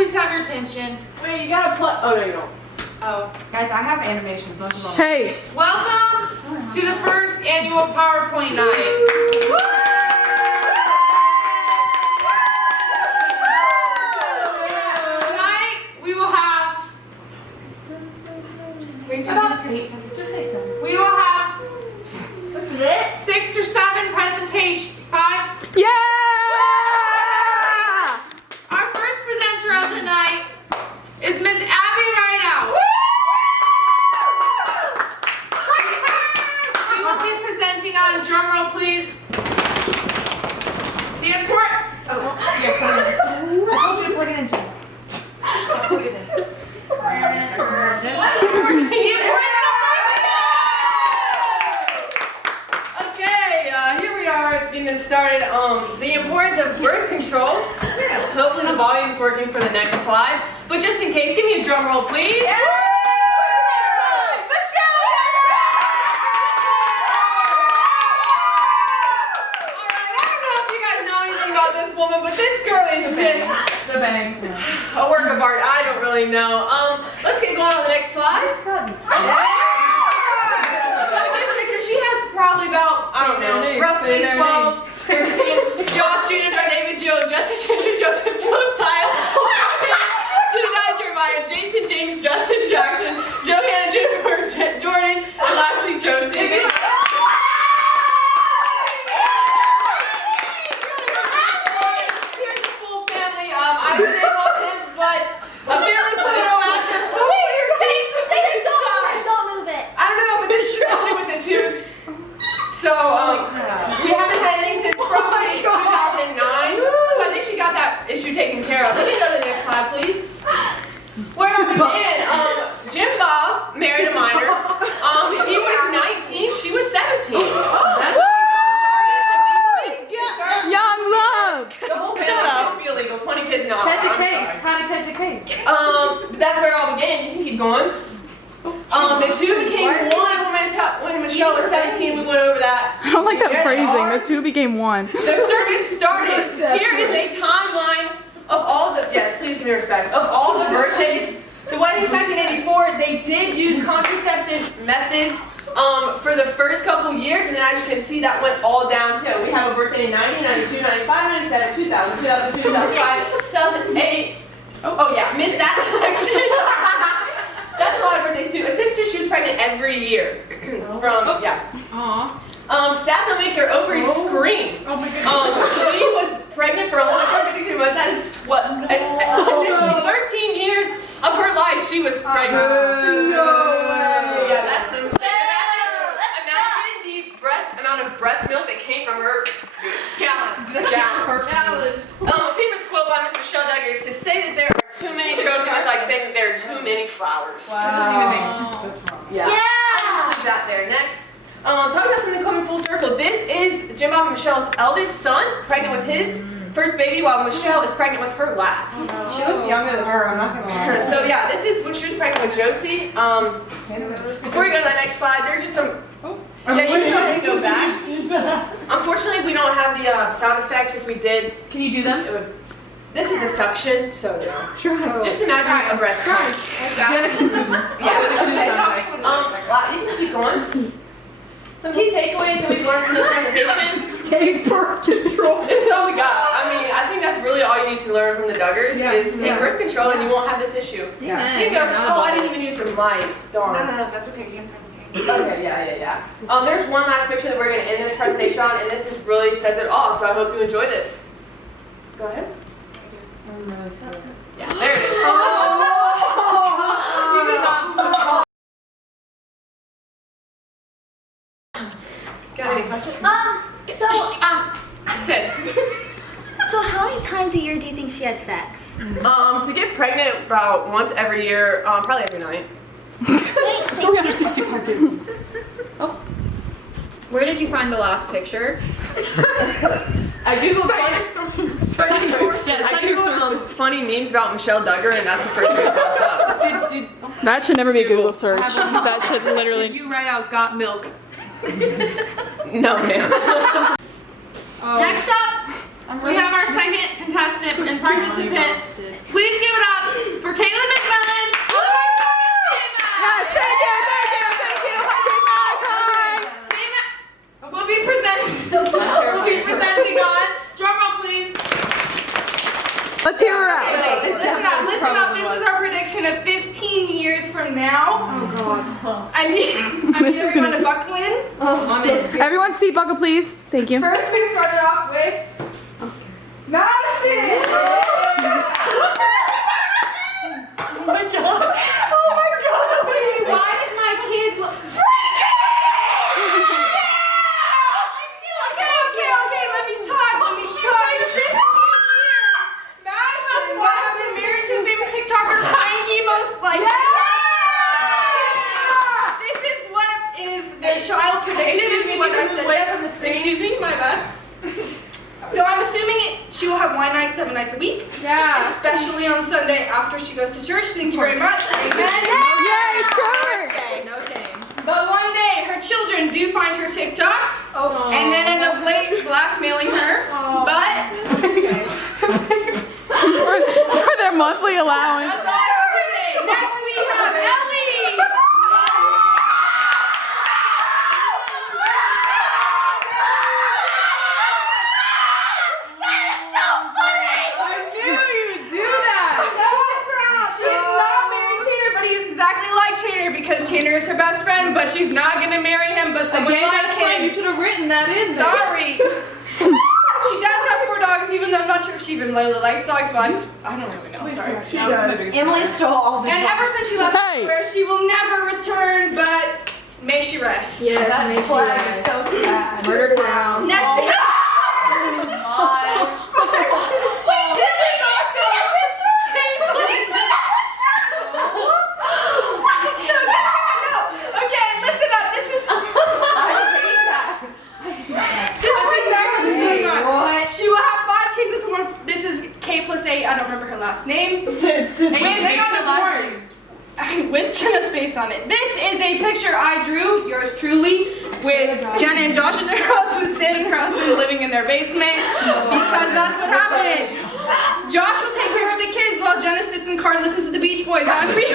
please have your attention? Wait, you gotta play. Oh, there you go. Oh. Guys, I have animations. Bunch of them. Hey. Welcome to the first annual PowerPoint night. Tonight we will have. We will have 6 or 7 presentations. 5. Yeah! Our first presenter of the night is Miss Abby Rideout. She will be presenting on, drumroll please, the important. I told you to plug it in, Jen. Plug it in. Here we are getting this started. The importance of birth control. Hopefully the volume's working for the next slide. But just in case, give me a drum roll, please. This woman, but this girl is just The bangs. a work of art. I don't really know. Let's get going on the next slide. So in this picture, she has probably about, I don't know, roughly 12, 13. Josh Jr., David Joe, Justin Jr., Joseph Josiah, Jedidiah Jeremiah, Jason James, Justin Jackson, Johanna Jr., Jordan, and lastly Josie. I would name all him, but I'm barely putting it on. Don't move it. I don't know, but this issue with the tubes. So, we haven't had any since probably 2009. So I think she got that issue taken care of. Let me go to the next slide, please. Where I began, Jim Bob married a minor. He was 19, she was 17. That's Young love. the whole family was supposed to be illegal. 20 kids not. Catch a case. How to catch a case. That's where it all began. You can keep going. The two became one when Michelle was 17. We went over that. I don't like that There they phrasing. are. The two became one. The circus started. Here is a timeline of all the, yes, please give me respect, of all the birthdays. The wedding's 1984. They did use contraceptive methods for the first couple years, and then as you can see, that went all downhill. We have a birthday in 90, 92, 95, 97, 2000, 2002, 2005, 2008. Oh yeah, missed that section. That's a lot of birthdays too. Essentially, she was pregnant every year. From, yeah. Stats will make your ovaries scream. Oh my goodness. She was pregnant for 153 months. That is what, essentially 13 years of her life she was pregnant. No way. Yeah, that's insane. Imagine the amount of breast milk that came from her gallons. Famous quote by Miss Michelle Duggar is, to say that there are too many children is like saying that there are too many flowers. That doesn't even make sense. That's wrong. Yeah. I'll just leave that there. Next. Talking about something coming full circle. This is Jim Bob and Michelle's eldest son, pregnant with his first baby, while Michelle is pregnant with her last. She looks younger than her. I'm not gonna lie. So yeah, this is when she was pregnant with Josie. Before we go to the next slide, there are just some. Yeah, you can go ahead and go back. Unfortunately, we don't have the sound effects. If we did, Can you do them? it would. This is a suction, so no. Try. Just imagine a breast pump. Yeah. You can keep going. Some key takeaways that we've learned from this presentation. Take birth control. This is all we got. I mean, I think that's really all you need to learn from the Duggars is take birth control and you won't have this issue. Yeah. You can go, oh, I didn't even use the mic. Darn. No, that's okay. You can Okay, yeah. There's one last picture that we're going to end this presentation on, and this is really says it all, so I hope you enjoy this. Go ahead. Yeah, there it is. You did not. Got any questions? sit. So how many times a year do you think she had sex? To get pregnant about once every year, probably every night. 365 days. Where did you find the last picture? I googled some funny memes about Michelle Duggar, and that's the first thing that popped up. That should never be a Google search. That should literally. You write out "got milk." No, ma'am. Next up, we have our second contestant and participant. Please give it up Let's hear her out. Listen up. This is our prediction of 15 years from now. Oh god. I need This is everyone gonna- to buckle in. I'm in. Everyone seat buckle, please. Thank you. First, we started off with Madison. Oh my god. Why does my kid look Okay, let me talk. Madison has been married to a famous TikToker, Frankie, most likely. This is what is their child prediction. This is what I said. Excuse me, my bad. So I'm assuming she will have wine night 7 nights a week. Yeah. Especially on Sunday after she goes to church. Thank you very much. Amen. Yay, church! No shame. But one day, her children do find her TikTok, and then end up blackmailing her. But For their monthly allowance. that's all I have to say. Next we have Ellie. I knew you'd do that. She is not married Tanner, but he is exactly like Tanner because Tanner is her best friend, but she's not gonna marry him, but someone Again, like that's fine. him. You should have written that in there. Sorry. She does have 4 dogs, even though I'm not sure if she even really likes dogs. Well, I don't really know. Sorry. Emily stole all the And ever since she left, Hey. where she will never return, but may she rest. Yes, That's make why sure. it's so sad. Murder town. Next thing. Okay, listen up. This is exactly what's going on. She will have 5 kids with one. This is K plus 8. I don't remember her last name. With Jenna's face on it. This is a picture I drew, yours truly, with Jenna and Josh in their house with Sid and her husband living in their basement. Because that's what happens. Josh will take care of the kids while Jenna sits in the car and listens to the Beach Boys on repeat.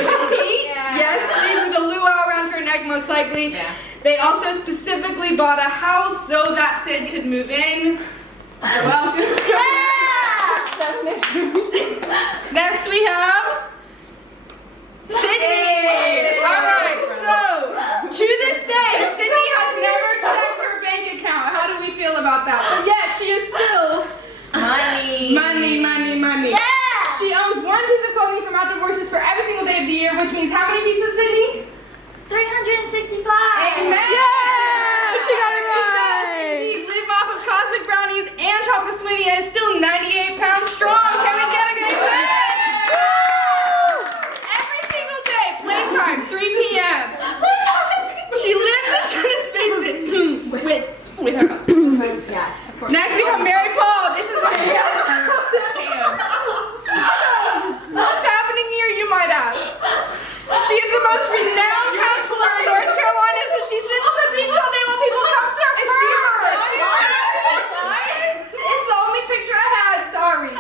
Yes, with a luau around her neck most likely. Yeah. They also specifically bought a house so that Sid could move in. Next we have Sydney! Alright, so to this day, Sydney has never checked her bank account. How do we feel about that? But yet she is still Money. money. Yeah! She owns 1 piece of clothing from Outdoor Voices for every single day of the year, which means how many pieces, Sydney? 365. Amen! Yeah, she got it right. She live off of cosmic brownies and tropical smoothie and is still 98 pounds strong. Can we get a good Every single day, playtime, 3 p.m. She lives in Jenna's basement with her husband. Yes. Next, we have Mary Paul. This is what she has. What's happening here, you might ask? She is the most renowned counselor in North Carolina, so she sits on the beach all day while people come to her. It's the only picture I had. Sorry.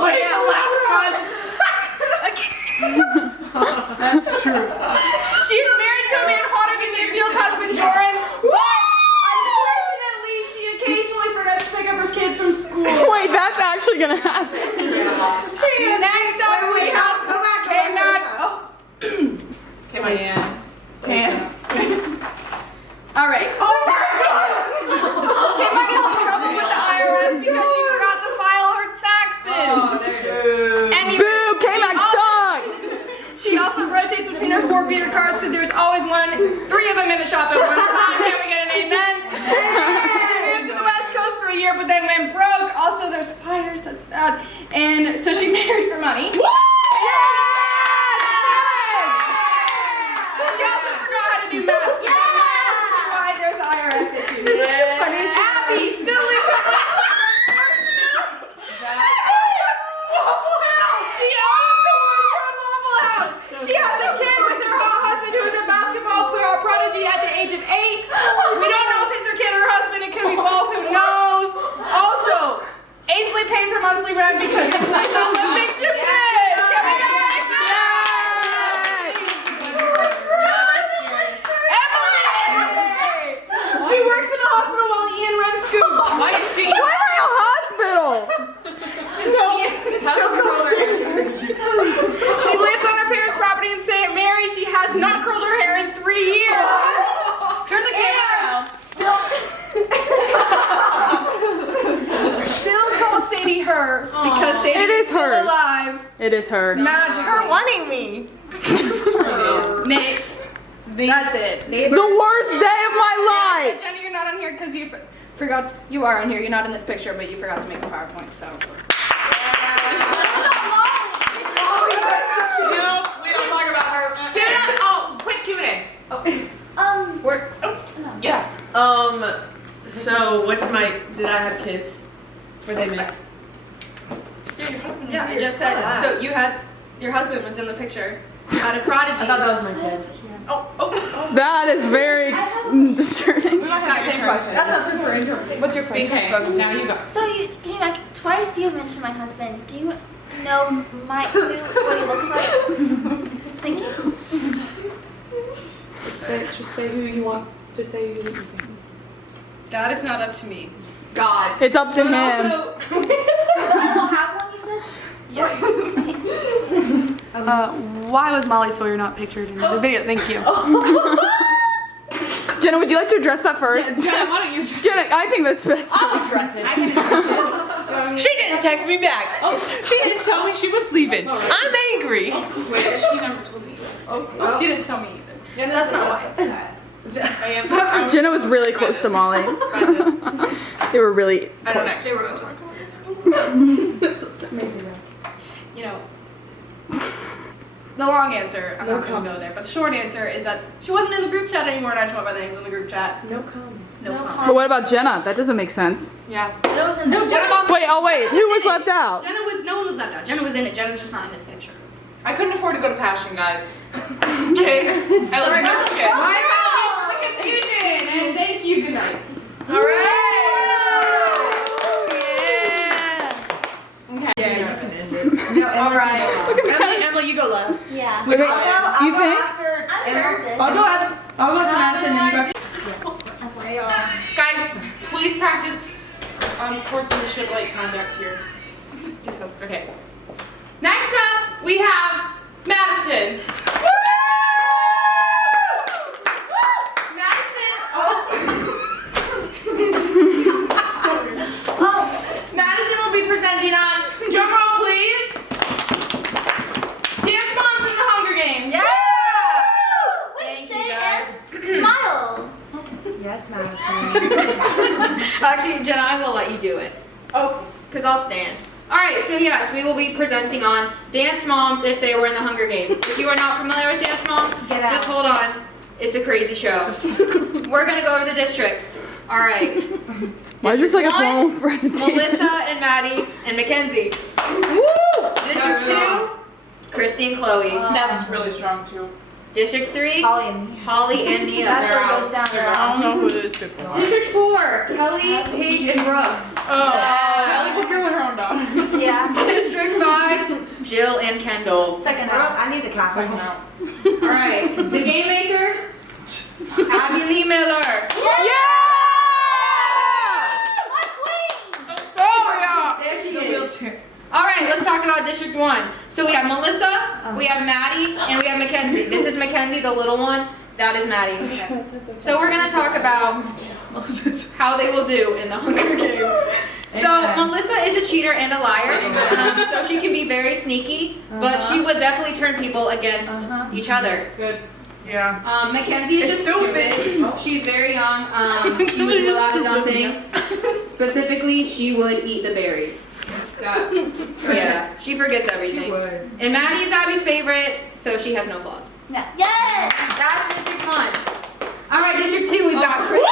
Wait, the last one. That's true. She is married to a man hotter than Mayfield's husband, Joran, but unfortunately, she occasionally forgets to pick up her kids from school. Wait, that's actually gonna happen. Next up, we have K-Mac. Oh. Tan. All right. Oh, K-Mac is in trouble with the IRS because she forgot to file her taxes. Oh, there it is. Anyway, Boo, K-Mac sucks. she also rotates between her 4 beater cars because there's always 3 of them in the shop at one time. Can we get an amen? She moved to the West Coast for a year, but then went broke. Also, there's fires. That's sad. And so she married for money. She also forgot how to do math. Why there's IRS issues. Abby still lives in She owns the Waffle House. She has a kid with her husband who is a basketball prodigy at the age of 8. We don't know if it's her kid or her husband. It could be both. Who knows? Also, Ainsley pays her monthly rent because it's like the big gymnast. Emily! her because Sadie It is still hers. alive. It is her. Magic. wanting me. Next. That's it. The worst day of my life. Jenny, you're not on here because you forgot. You are on here. You're not in this picture, but you forgot to make a PowerPoint. So. No, we don't talk about her. Oh, quick Q&A. We're, yes. So what did I have kids? Were they mixed? Yeah, your husband was Yeah, I here. just said. So you had your husband was in the picture. Had a prodigy. I thought that was my kid. Oh. That is very discerning. We're not gonna the same question. That's up to her interpretation. What's your speaking? Okay, now you go. So you came back twice. You mentioned my husband. Do you know what he looks like? Thank you. Just say who you want to say who you think. That is not up to me. God. It's up to But him. also, I don't have one. You said. Yes. Why was Molly Sawyer not pictured in the video? Thank you. Jenna, would you like to address that first? Jenna, why don't you just? Jenna, I think that's best. I'll address it. She didn't text me back. She didn't tell me she was leaving. I'm angry. Wait, she never told me. Oh, she didn't tell me either. That's not why. Jenna was really close to Molly. They were really close. They were close. That's so sad. You know, the long answer, I'm not going to go there, but the short answer is that she wasn't in the group chat anymore, and I told her by the names in the group chat. No comment. No comment. But what about Jenna? That doesn't make sense. Yeah. That was in the. Wait, who was left out? Jenna was, no one was left out. Jenna was in it. Jenna's just not in this picture. I couldn't afford to go to Passion, guys. Okay. I love Michigan. Hi, the confusion, and thank you. Good night. All right. All right. Emily, you go last. Yeah. Okay, you think? I'm nervous. I'll go after Madison, and then you go. Guys, please practice sportsmanship like conduct here. Okay. Next up, we have Madison. Madison. I'm sorry. Madison will be presenting on, drum roll please, Dance Moms in the Hunger Games. Yeah. Wait, Thank you, say guys. and smile. Yes, Madison. Actually, Jenna, I will let you do it. Oh. Because I'll stand. Alright, so yes, we will be presenting on Dance Moms if they were in the Hunger Games. If you are not familiar with Dance Moms, Get out. just hold on. It's a crazy show. We're going to go over the districts. Alright. Why is this like a District formal one, presentation? Melissa and Maddie and Mackenzie. Woo! District 2, Christy and Chloe. That's really strong too. District 3, Holly and Holly and Nia. That's where it goes down. I don't know who those people are. District 4, Kelly, Paige, and Brooke. Kelly will kill her own daughters. Yeah. District 5, Jill and Kendall. Second round. I need the Second castle. out. Alright, the game maker, Abby Lee Miller. There she is. Alright, let's talk about District 1. So we have Melissa, we have Maddie, and we have Mackenzie. This is Mackenzie, the little one. That is Maddie. So we're going to talk about how they will do in the Hunger Games. So Melissa is a cheater and a liar, so she can be very sneaky, but she would definitely turn people against each other. Good. Yeah. Mackenzie is just stupid. She's very young. She would do a lot of dumb things. Specifically, she would eat the berries. Yeah, she forgets everything. And Maddie is Abby's favorite, so she has no flaws. Yeah. Yes. That's District 1. All right, District 2, we've got Chris.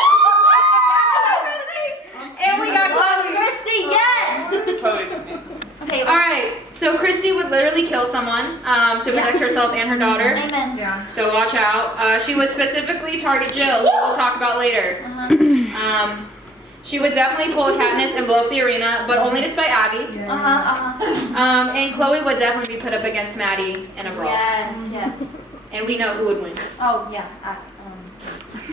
And we got Chloe. Christy, yes. Okay. All right, so Christy would literally kill someone to protect herself and her daughter. Amen. So watch out. She would specifically target Jill, who we'll talk about later. She would definitely pull a Katniss and blow up the arena, but only to spite Abby. And Chloe would definitely be put up against Maddie in a brawl. Yes. Yes. And we know who would win. Oh yeah.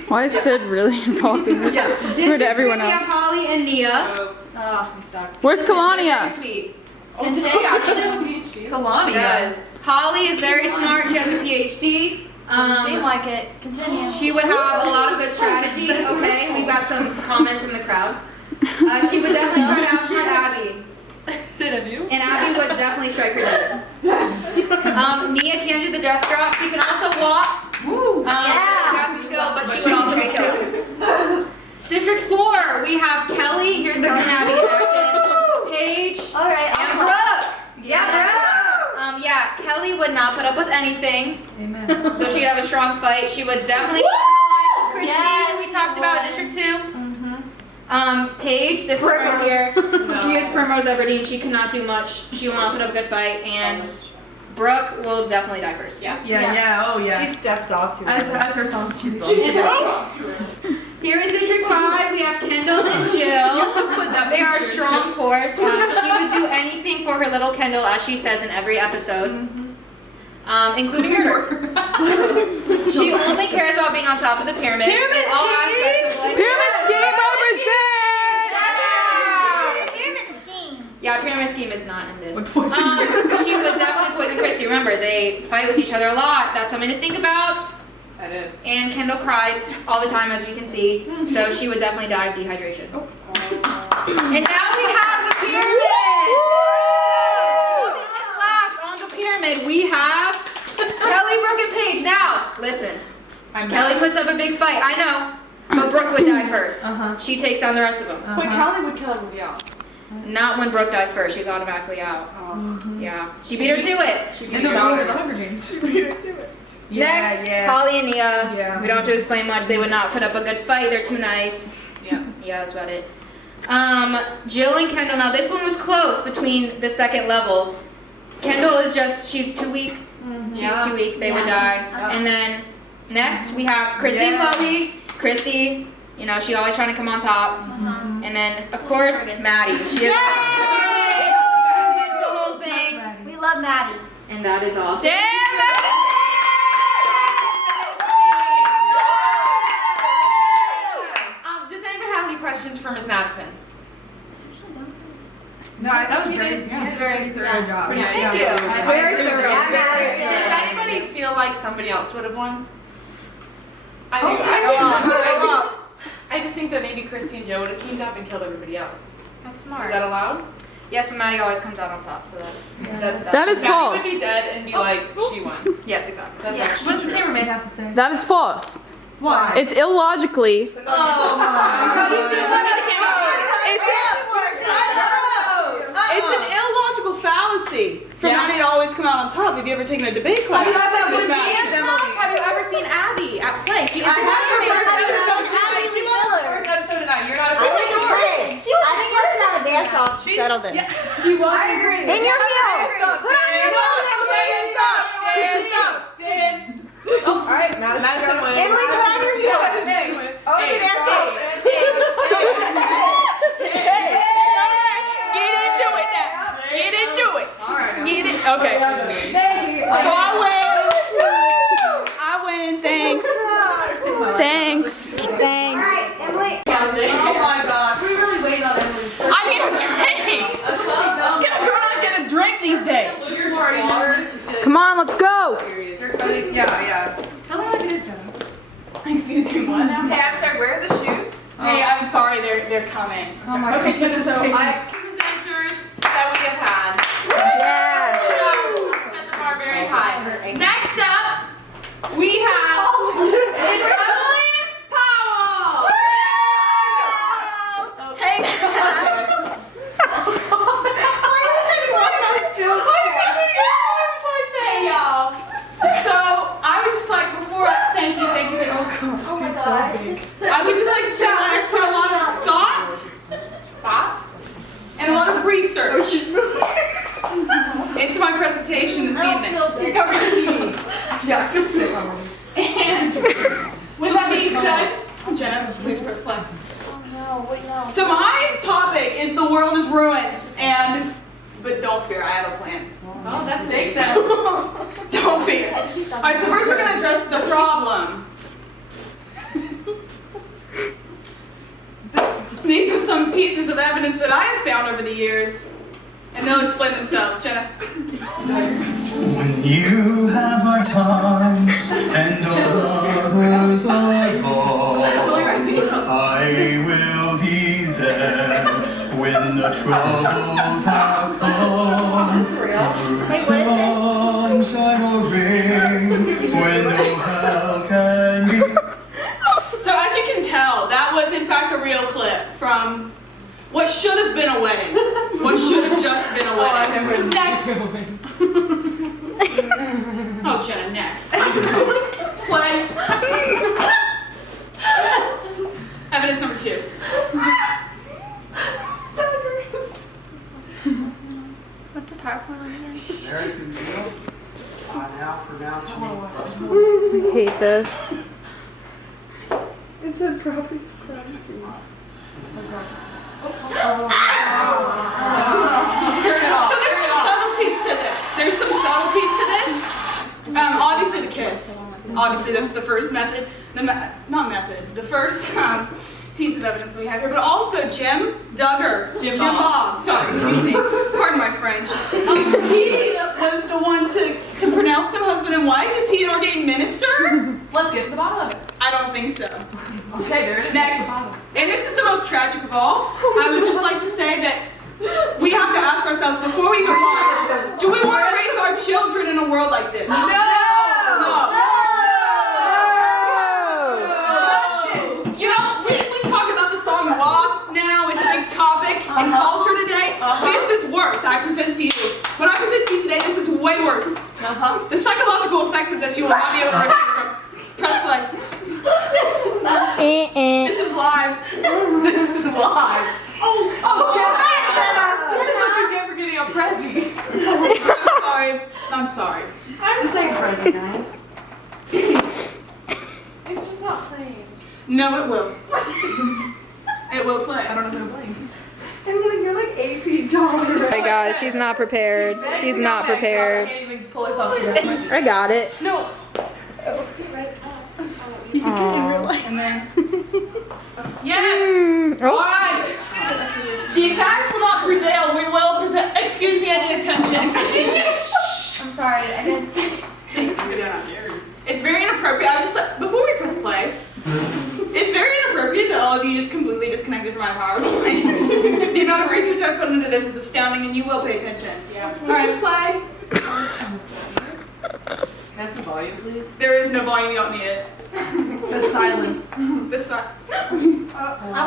Why is Sid really involved in this? Compared to everyone We have else. Holly and Nia. Oh, we suck. Where's Very Kalania? sweet. Continue. She does. Holly is very smart. She has a PhD. Seem like it. Continue. She would have a lot of good strategy. Okay, we got some comments from the crowd. She would definitely try to outsmart Abby. And Abby would definitely strike her dead. Nia can do the death drop. She can also walk. Casting skill, but she would also get killed. District 4, we have Kelly. Here's Kelly and Abby in action. Paige All right. and Brooke. Yeah, Yeah, Kelly would not put up with anything. Amen. So she'd have a strong fight. She would definitely put up with Christine. Yes, We she talked about would. District 2. Paige, this one right here. She is Primrose Everdeen. She cannot do much. She will not put up a good fight. And Brooke will definitely die first. Yeah. Oh yeah. She steps off to As it. her song. Here is District 5. We have Kendall and Jill. They are a strong force. She would do anything for her little Kendall, as she says in every episode, including murder. She only cares about being on top of the pyramid. Pyramid in all scheme! aspects of life. Pyramid scheme represent! Pyramid scheme. Yeah, pyramid scheme is not in this. She would definitely poison Christy. Remember, they fight with each other a lot. That's something to think about. That is. And Kendall cries all the time, as we can see. So she would definitely die of dehydration. And now we have the pyramid. Coming in last on the pyramid, we have Kelly, Brooke, and Paige. Now, listen. Kelly puts up a big fight. I know. But Brooke would die first. She takes down the rest of them. But Kelly would kill everybody else. Not when Brooke dies first. She's automatically out. Yeah. She beat her to it. She's In the rules of the Hunger Games. Next, Holly and Nia. We don't have to explain much. They would not put up a good fight. They're too nice. Yeah. Yeah, that's about it. Jill and Kendall. Now this one was close between the second level. Kendall is just, she's too weak. She's too weak. They would die. And then next we have Chrissy and Chloe. Chrissy, you know, she's always trying to come on top. And then of course Maddie. She is the whole thing. We love Maddie. And that is all. Does anybody have any questions for Ms. Madison? No, that was You very, did. yeah. You did very thorough job. Thank you. Very thorough. Does anybody feel like somebody else would have won? I do. I just think that maybe Christy and Joe would have teamed up and killed everybody else. That's Is smart. that allowed? Yes, but Maddie always comes out on top, so that's That is Maddie false. would be dead and be like, she won. yes, exactly. That's actually What does the true. cameraman have to say? That is false. Why? It's illogically. It's an illogical fallacy for Maddie to always come out on top. Have you ever taken a debate class? Have you Miss Madison? ever seen Abby at play? She is I have her first episode Abby She was the first episode tonight. You're not a She was the first. She was the first on the dance off. Settled in. I agree. In your heels. Alright, Madison wins. Emily, put on your heels. Oh, Hey. dance off. Get into it now. Get into it. Alright. Get it. Okay. So I win. Thanks. Thanks. Alright, Emily. Oh my gosh. We really waited on Emily. I need a drink. Can a girl not get a drink these days? Your party doesn't. Come on, let's go. Yeah. Tell her what it is, Jenna. Excuse me, what now? Hey, I'm sorry, where are the shoes? Hey, I'm sorry, they're coming. Oh my Okay, goodness. so Presenters that we have had. Yeah. Set the bar very high. Next up, we have is Emily Powell. Hey, so I would just like before thank you. Oh my gosh. I would just like to say that I put a lot of thought and a lot of research into my presentation this I don't evening. feel good. Covered the TV. Yeah, I feel sick already. And with that being said, Jenna, please press play. Oh no, wait, no. So my topic is the world is ruined, but don't fear, I have a plan. Oh, that's Take that. Don't fear. All right, so first we're gonna address the problem. These are some pieces of evidence that I have found over the years, and they'll explain themselves. Jenna. When you have hard times and others are lost, I will be there when the troubles have this is real. Sunshine will ring when no hell can be. So as you can tell, that was in fact a real clip from what should have been a wedding. What should have just been a wedding. Next. Oh, Jenna, next. Play. Evidence number 2. What's the PowerPoint on again? American Meal. I now pronounce you. I hate this. It's a property privacy. So there's some subtleties to this. There's some subtleties to this. Obviously the kiss. Obviously that's the first method. The first piece of evidence we have here. But also Jim Duggar. Jim Bob. Sorry, excuse me. Pardon my French. He was the one to pronounce them husband and wife. Is he an ordained minister? Let's get to the bottom of it. I don't think so. Okay, there it is. Next. And this is the most tragic of all. I would just like to say that we have to ask ourselves before we go on, do we want to raise our children in a world like this? No! You know, we talk about the song WAP now, it's a big topic in culture today. This is worse, I present to you. What I present to you today, this is way worse. The psychological effects of this you will not be able to remember from. Press play. This is live. This is live. Oh, Jenna! This is what you get for getting a Prezi. I'm sorry. I'm saying Prezi guy. It's just not playing. No, it will. It will play. I don't know who to blame. And like you're like 8 feet tall. Hey guys, she's not prepared. She's not prepared. I can't even pull herself together. I got it. No. Aww. And then. Yes! Oh. Alright! The attacks will not prevail. We will present. Excuse me, I need attention. I'm sorry, I didn't see. It's very inappropriate. I was just like, before we press play, it's very inappropriate that all of you just completely disconnected from my PowerPoint. The amount of research I've put into this is astounding, and you will pay attention. Alright, play. Can I have some volume, please? There is no volume, you don't need it. The silence. The sun. I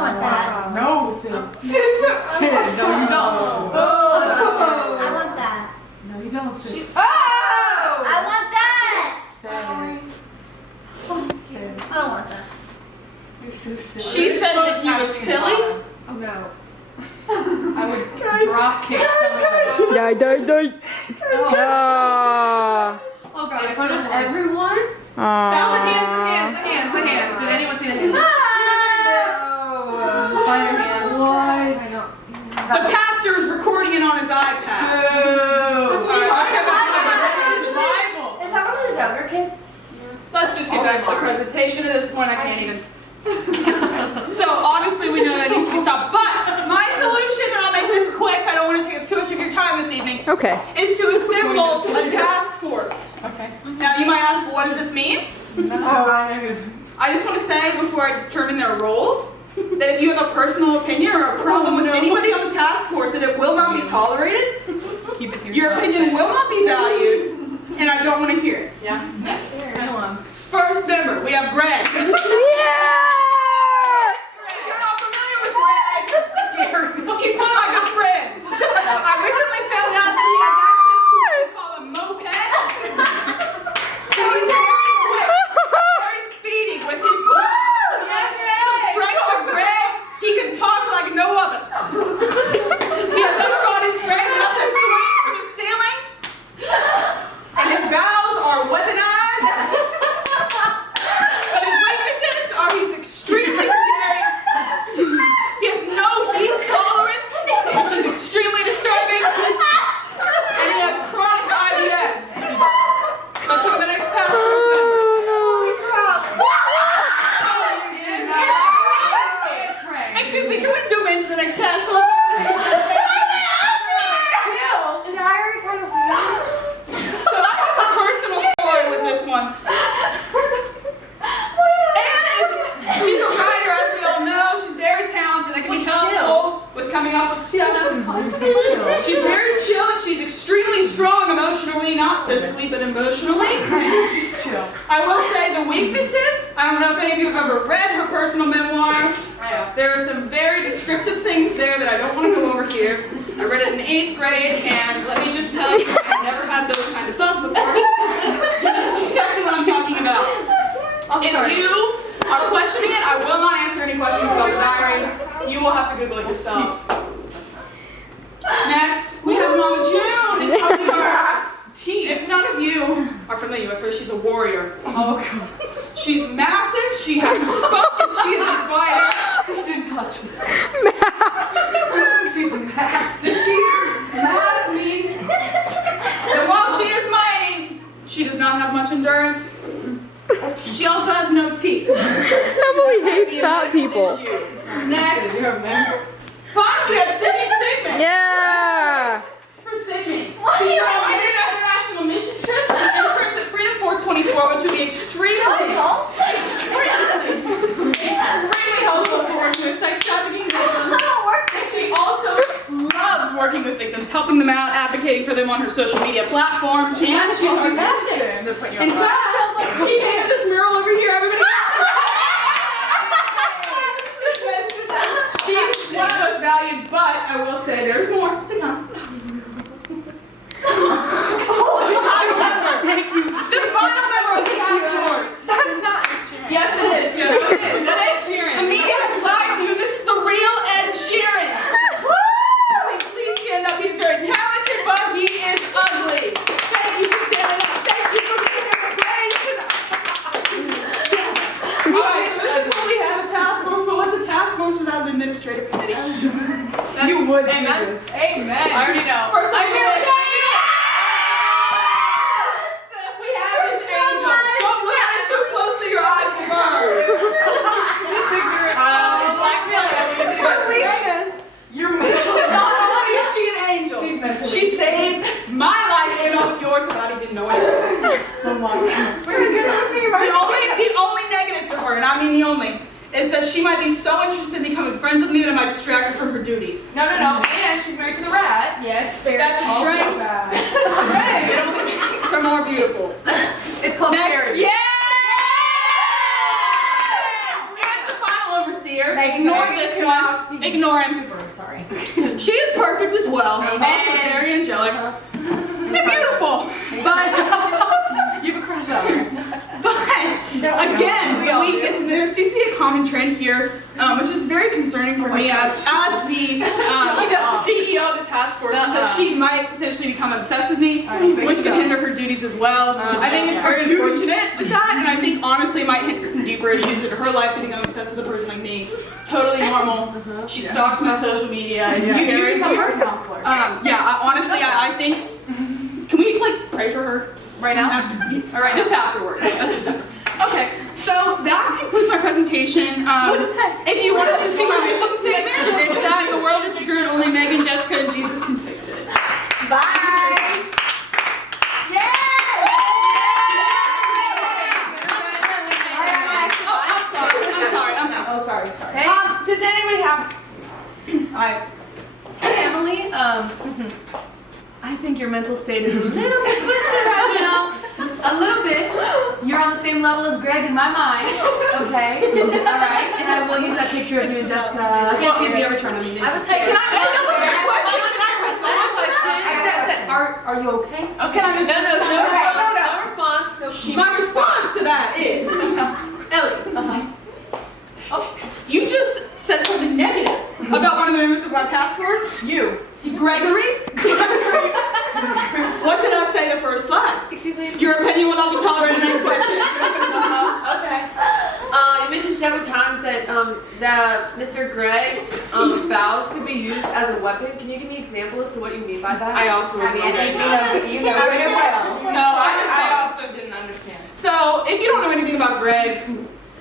want that. No, Sid. No, you don't. I want that. No, you don't, Sid. I want that. Sid. I don't want that. You're so silly. She said that he was silly. Oh no. I would drop kick someone. Die, die, die. Ah. Oh god, in front of everyone? Aw. Hands. Did anyone see the hands? Spider hands. What? The pastor is recording it on his iPad. That's why let's get back to the presentation. Is that one of the Duggar kids? Let's just get back to the presentation. At this point, I can't even. So obviously we know that needs to be stopped. But my solution, and I'll make this quick, I don't want to take up too much of your time this evening, Okay. is to assemble a task force. Okay. Now you might ask, well, what does this mean? I just want to say before I determine their roles, that if you have a personal opinion or a problem with anybody on the task force, that it will not be tolerated. Keep it to Your yourself. opinion will not be valued, and I don't want to hear it. Yeah. Next. First member, we have Greg. Yeah! If you're not familiar with Greg, he's one of my good friends. I recently found out that he has access to what we call a moped. So he's very quick, very speedy with his job. Some strength of Greg, he can talk like no other. He has upper body strength enough to swing from the ceiling, and his bows are weaponized. But his weaknesses are physically but emotionally. I will say the weaknesses, I don't know if any of you have ever read her personal memoir. There are some very descriptive things there that I don't want to go over here. I read it in 8th grade, and let me just tell you, I've never had those kind of thoughts before. That's exactly what I'm talking about. If you are questioning it, I will not answer any questions about the diary. You will have to Google it yourself. Next, we have Mama June. If none of you are familiar with her, she's a warrior. Oh, God. She's massive, she has spoken, she is a fighter. She's massive. Mass means that while she is mighty, she does not have much endurance. She also has no teeth. Emily hates fat people. Next. Finally, we have Sydney Sigmund. Yeah. For Sydney. She's on international mission trips. She interns at Freedom 424, which would be extremely helpful for working with sex trafficking victims. And she also loves working with victims, helping them out, advocating for them on her social media platforms, and she's artistic. In fact, she painted this mural over here. Everybody. She's one of us valued, but I will say there's more to come. Thank you. The final member of the task force. That's not Yes, it is, Joe. It is. The media has lied to you. This is the real Ed Sheeran. Please stand up. He's very talented, but he is ugly. Thank you for standing up. Thank you for being here for praise tonight. All right, so this is what we have a task force. But what's a task force without an administrative committee? You would say this. Amen. I already know. First, I really we have this angel. Don't look at it too closely. Your eyes will burn. This picture is You're mental. Not only is she an angel, she saved my life and all of yours without even knowing it. Oh my God. The only negative to her, and I mean the only, is that she might be so interested in becoming friends with me that I might distract her from her duties. No. And she's married to the rat. Yes, That's a strength. It only makes her more beautiful. It's called Next, charity. yeah! And the final overseer. Ignore this one. Ignore him. Sorry. She is perfect as well. Also very angelic. And beautiful. But You have a crush on her. again, the weakness, there seems to be a common trend here, which is very concerning for me as the CEO of the task force, is that she might potentially become obsessed with me, which could hinder her duties as well. I think it's very unfortunate with that, and I think honestly it might hint to some deeper issues in her life to become obsessed with a person like me. Totally normal. She stalks my social media. It's You become her counselor. Honestly, I think. Can we pray for her Right now? all right, just afterwards. Okay, so that concludes my presentation. What is that? If you wanted to see my mission statement, it's that the world is screwed. Only Megan, Jessica, and Jesus can fix it. Bye. I'm sorry. Oh, sorry. Hey, does anybody have... Emily, I think your mental state is a little bit twisted right now. A little bit. You're on the same level as Greg in my mind. Okay? Alright? And I will use that picture of you and Jessica. I can't see if you ever turn on me. I was Hey, can I question. Are you okay? Okay, no response. My response to that is, Ellie, you just said something negative about one of the members of our task force. You. Gregory? What did I say the first slide? Excuse me? Your opinion will not be tolerated. Next question. Okay. You mentioned several times that that Mr. Greg's vows could be used as a weapon. Can you give me an example as to what you mean by that? I also was I also didn't understand. So, if you don't know anything about Greg,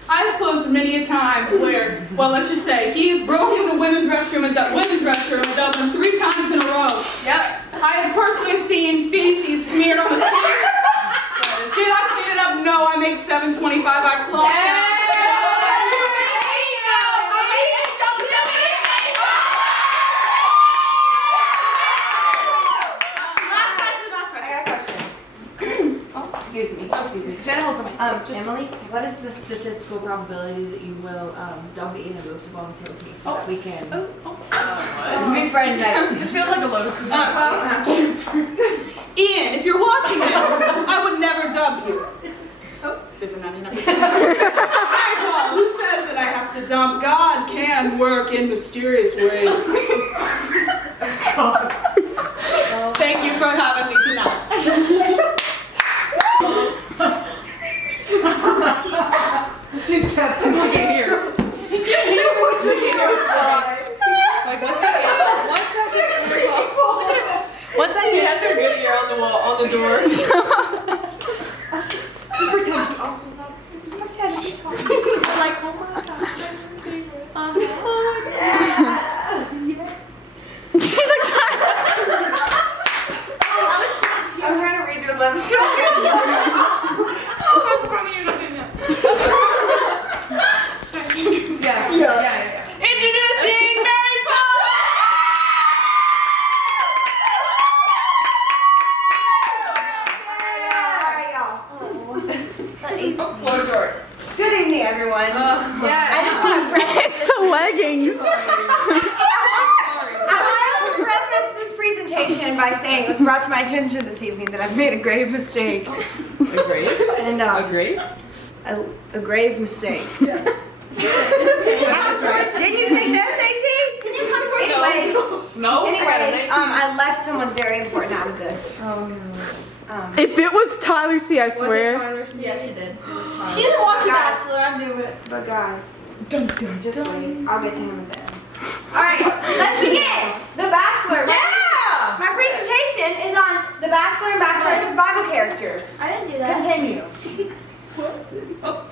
I've closed many a times where, well, let's just say, he has broken the women's restroom and Dublin 3 times in a row. Yep. I have personally seen feces smeared on the stairs. Did I clean it up? No, I make $7.25. I clocked out. I got a question. Excuse me. Jenna holds the mic. Emily, what is the statistical probability that you will don't get in a move to volunteer with me so that we can be friends? This feels like a load of Ian, if you're watching this, I would never dump you. Oh, there's a 99%. Alright, Paul, who says that I have to dump? God can work in mysterious ways. Thank you for having me tonight. She's testing to get here. Like, one second. She has her good ear on the wall, on the door. Pretend he also loves me. Pretend he talks to me. Like, oh my God, that's your favorite. She's like, I'm trying to read your lips. Yeah. Introducing Mary But Good evening, everyone. I just want to it's the leggings. I wanted to preface this presentation by saying it was brought to my attention this evening that I've made a grave mistake. Agree? And Agree? a grave mistake. Can you come towards Did you take the SAT? Can you come towards Anyways, No? I left someone very important out of this. Oh, no. If it was Tyler C, I swear. Yeah, she did. She doesn't watch The Guys. Bachelor, I knew it. But guys, just wait. I'll get to him at the end. Alright, let's begin. The Bachelor. Yeah! My presentation is on The Bachelor and Bachelorette Bible characters. I didn't do that. Continue. Oh.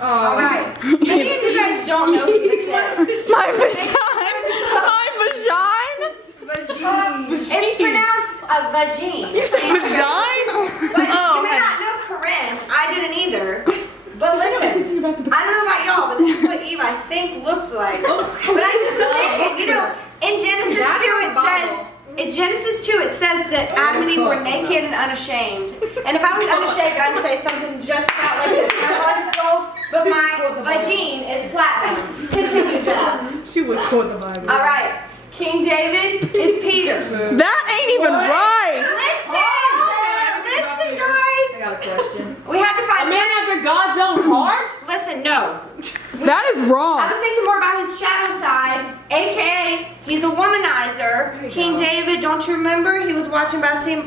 Alright. Many of you guys don't know who this is. My vagina. My vagina. It's pronounced a vagine. You said vagina? But you may not know Corinne. I didn't either. But listen, I don't know about y'all, but this is what Eve, I think, looked like. But I just was thinking, you know, in Genesis 2 it says that Adam and Eve were naked and unashamed. And if I was unashamed, I'd say something just about like this. My heart is gold, but my vagine is platinum. Continue, John. She would quote the Bible. All right. King David is Peter. That ain't even right. Listen, guys. I got a question. We had to find A man after God's own heart? Listen, no. That is I wrong. was thinking more about his shadow side, aka he's a womanizer. King David, don't you remember? He was watching Bathsheba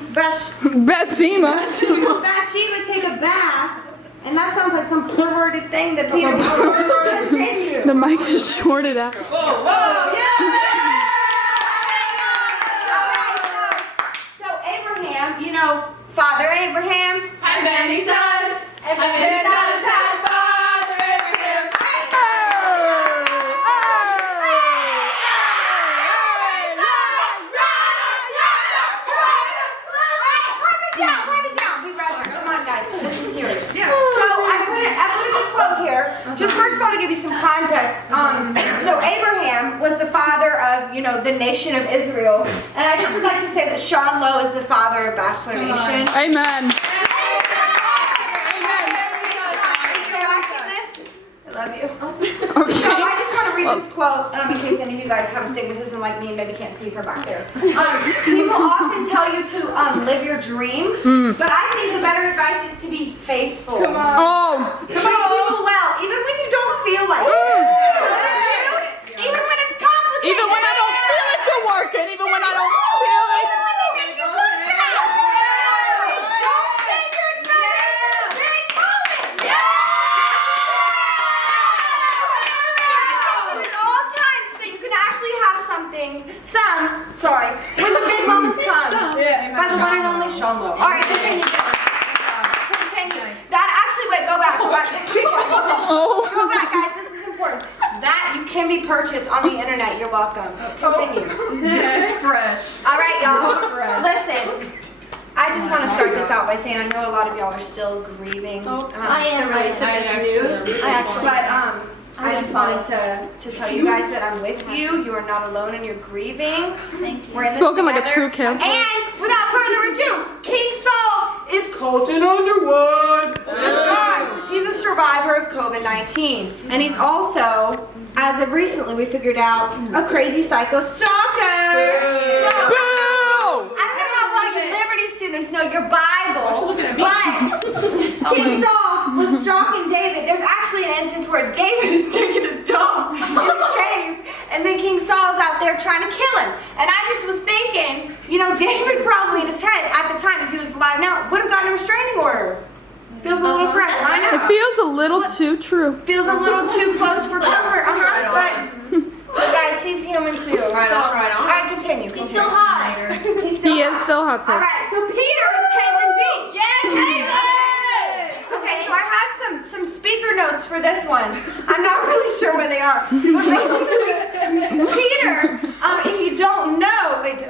take a bath, and that sounds like some perverted thing that Peter would continue. The mic just shorted out. Whoa, yeah! So Abraham, you know, Father Abraham Had many sons, and many sons had Father Abraham. Pipe it down. Be right there. Come on, guys. This is serious. So I put a good quote here. Just first of all to give you some context. So Abraham was the father of, you know, the nation of Israel, and I just would like to say that Sean Lowe is the father of Bachelor Nation. Amen. I love you. Okay. So I just want to read this quote in case any of you guys have astigmatism like me and maybe can't see from back there. People often tell you to live your dream, but I think the better advice is to be faithful. Come on. Oh. Treat people well, even when you don't feel like it. Even when it's complicated. Even when I don't feel it to work, and even when I don't feel it. Even when they make you look bad. Don't save your time. Very common. At all times so that you can actually have something. When the big moments come. By the one and only Sean Lowe. All right, continue. That actually, wait, go back. Oh. Go back, guys. This is important. That you can be purchased on the internet. You're welcome. Continue. This is fresh. All right, y'all. Listen. I just want to start this out by saying I know a lot of y'all are still grieving I am. the release of this news. I just wanted to tell you guys that I'm with you. You are not alone in your grieving. Thank you. We're in this Spoken like a together. true counselor. And without further ado, King Saul is Colton Underwood. 19. And he's also, as of recently, we figured out, a crazy psycho stalker. So, I don't know how well you Liberty students know your Bible, but King Saul was stalking David. There's actually an instance where David is taking a dump in a cave, and then King Saul's out there trying to kill him. And I just was thinking, you know, David probably in his head at the time, if he was alive now, would have gotten a restraining order. Feels a little fresh, I know. It feels a little too true. Feels a little too close for comfort, but guys, he's human too. Right on, right on. All right, continue. He's still hot. He's still He hot. is still hot All too. right, so Peter is Caitlin B. Yeah, Caitlin! Okay, so I had some speaker notes for this one. I'm not really sure where they are, but basically, Peter, if you don't know, Peter,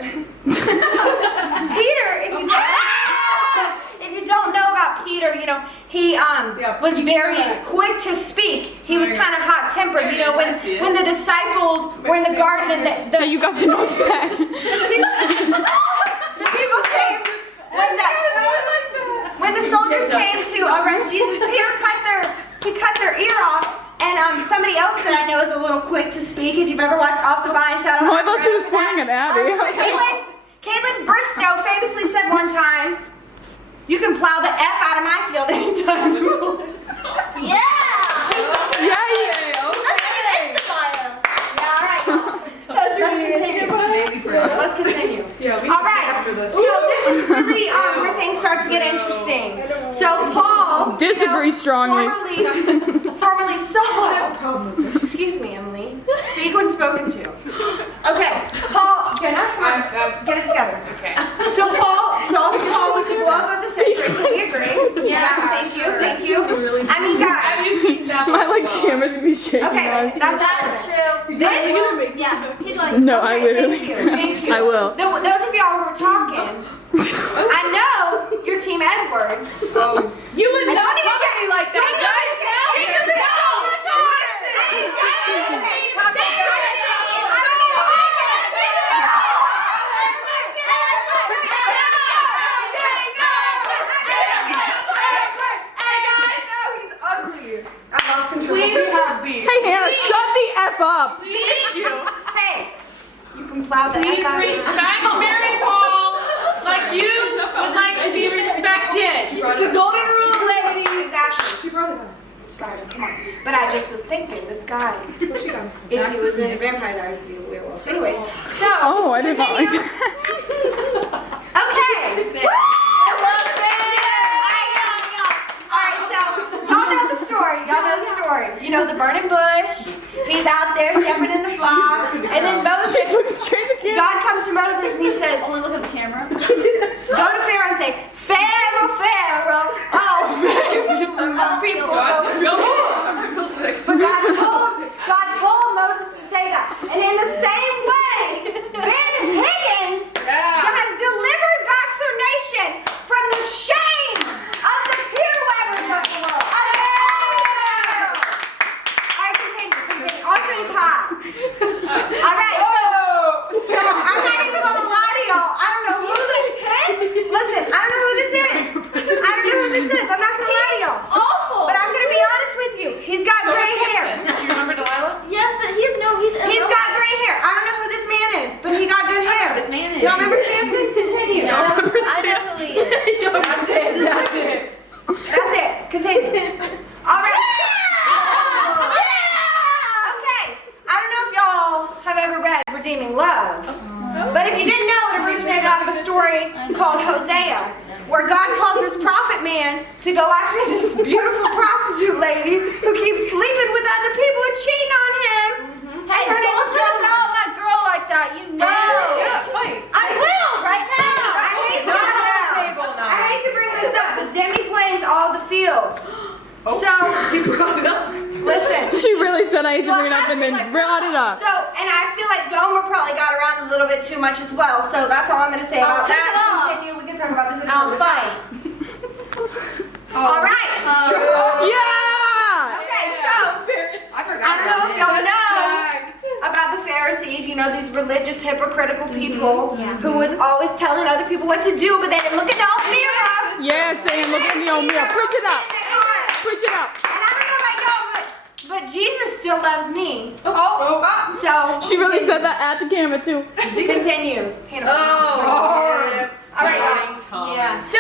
if you don't know about Peter, you know, he was very quick to speak. He was kind of hot-tempered. You know, when the disciples were in the garden and the Hey, you got the notes back. the people came when the soldiers came to arrest Jesus. Peter cut their ear off, and somebody else that I know is a little quick to speak. If you've ever watched Off the Vine, shout out. Oh, I thought she was pointing at Abby. Caitlin Bristow famously said one time, "You can plow the F out of my field anytime you want." Yeah! Yeah, That's bio. Yeah, all right. Let's continue. All right. So this is really where things start to get interesting. So Paul Disagree strongly. Formerly Saul. Excuse me, Emily. Speak when spoken to. Okay. Paul. Jenna, get it together. Okay. So Paul was the glove of the century. Can we agree? Yeah. Thank you. I mean, Have guys. you seen that My like before? camera's gonna be shaking. Okay, guys. that's true. This. Yeah, keep going. No, I literally. Thank you. I will. Those of y'all who are talking, I know you're Team Edward. You would I not don't even look at me like that. Hey Hannah, shut the F up. Thank you. Hey, you can plow the Please F out of it. respect Mary Paul like you would like to be respected. The golden rule, ladies. Exactly. She brought it up. Guys, come on. But I just was thinking, this guy, if he was in Vampire Diaries, he'd be a werewolf. Anyways, so. Oh, I did not like that. Okay. I love it. All right, so y'all know the story. You know the burning bush. He's out there shepherding the flock, and then Moses. She's looking straight at the camera. God comes to Moses and he says, Only look at the camera. "Go to Pharaoh and say, Pharaoh, oh, my people go." But God told Moses to say that. And in the same way, Ben Higgins has delivered back their nation from the shame of the Peter Webbers of the world. All right, continue. Also, he's hot. All right, so I'm not even going to lie to y'all. I don't know who this is. Listen, I don't know who this is. I'm not going to lie to y'all. Awful. But I'm going to be honest with you. He's got gray hair. Do you remember Delilah? Yes, but He's got gray hair. I don't know who this man is, but he got good hair. This man is. Y'all remember Samson? Continue. I know who he is. That's it. Continue. All right. Okay. I don't know if y'all have ever read Redeeming Love, but if you didn't know, it originated out of a story called Hosea, where God calls this prophet man to go after this beautiful prostitute lady who keeps sleeping with other people and cheating on him. Hey, her name Don't was talk Gomer. about my girl like that, you know. Yeah, fight. I will right now. I hate to bring this up, but Demi plays all the field. So she brought it up. Listen. She really said I had to bring it up and then brought it up. So, and I feel like Gomer probably got around a little bit too much as well. So that's all I'm going to say about take it that. off. Continue. We can talk about this in I'll another fight. All right. Yeah! Okay, so I forgot. I don't know if y'all know about the Pharisees. You know, these religious, hypocritical people who was always telling other people what to do, but they didn't look in the old mirror. Yes, they ain't looking in the old mirror. Preach it up. Preach it up. And I don't know about y'all, but but Jesus still loves me. Oh. So She really said that at the camera too. continue. Hannah. Oh. All right, yeah. So,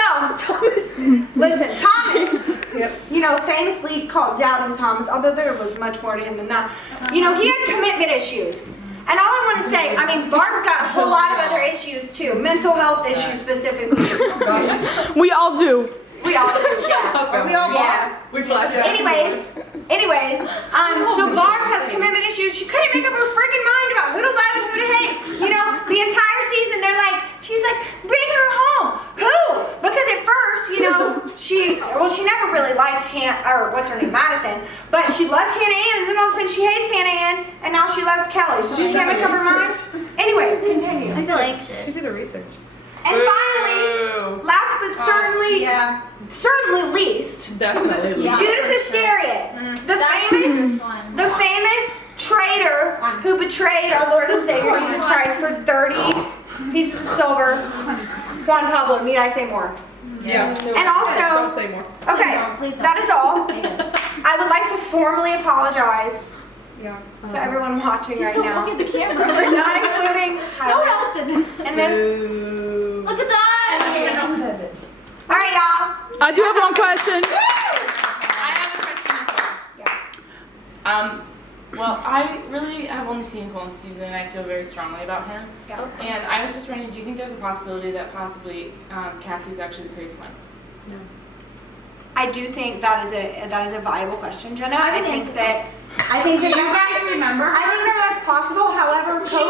listen, Thomas, you know, famously called Doubting Thomas, although there was much more to him than that. You know, he had commitment issues. And all I want to say, I mean, Barb's got a whole lot of other issues too, mental health issues specifically. We all do. We all do, yeah. We all are. We flash out. Anyways, so Barb has commitment issues. She couldn't make up her freaking mind about who to love and who to hate. You know, the entire season, she's like, bring her home. Who? Because at first, you know, she never really liked Madison, but she loved Hannah Ann, and then all of a sudden she hates Hannah Ann, and now she loves Kelly, so she can't make up her mind. Anyways, continue. I feel anxious. She did a research. And finally, last but certainly least, Definitely. Yeah. Judas Iscariot, the famous traitor who betrayed our Lord and Savior Jesus Christ for 30 pieces of silver. Juan Pablo, need I say more? Yeah. And also, Don't say more. okay, that is all. I would like to formally apologize to everyone watching right now Look at the camera. for not including Tyler in this. Look at that. All right, y'all. I do have one question. I have a question as well. Well, I really have only seen Colin's season, and I feel very strongly about him. Yeah, of course. And I was just wondering, do you think there's a possibility that possibly Cassie's actually the crazy one? I do think that is a viable question, Jenna. I think that Do you guys remember? I think that that's possible. However, listen,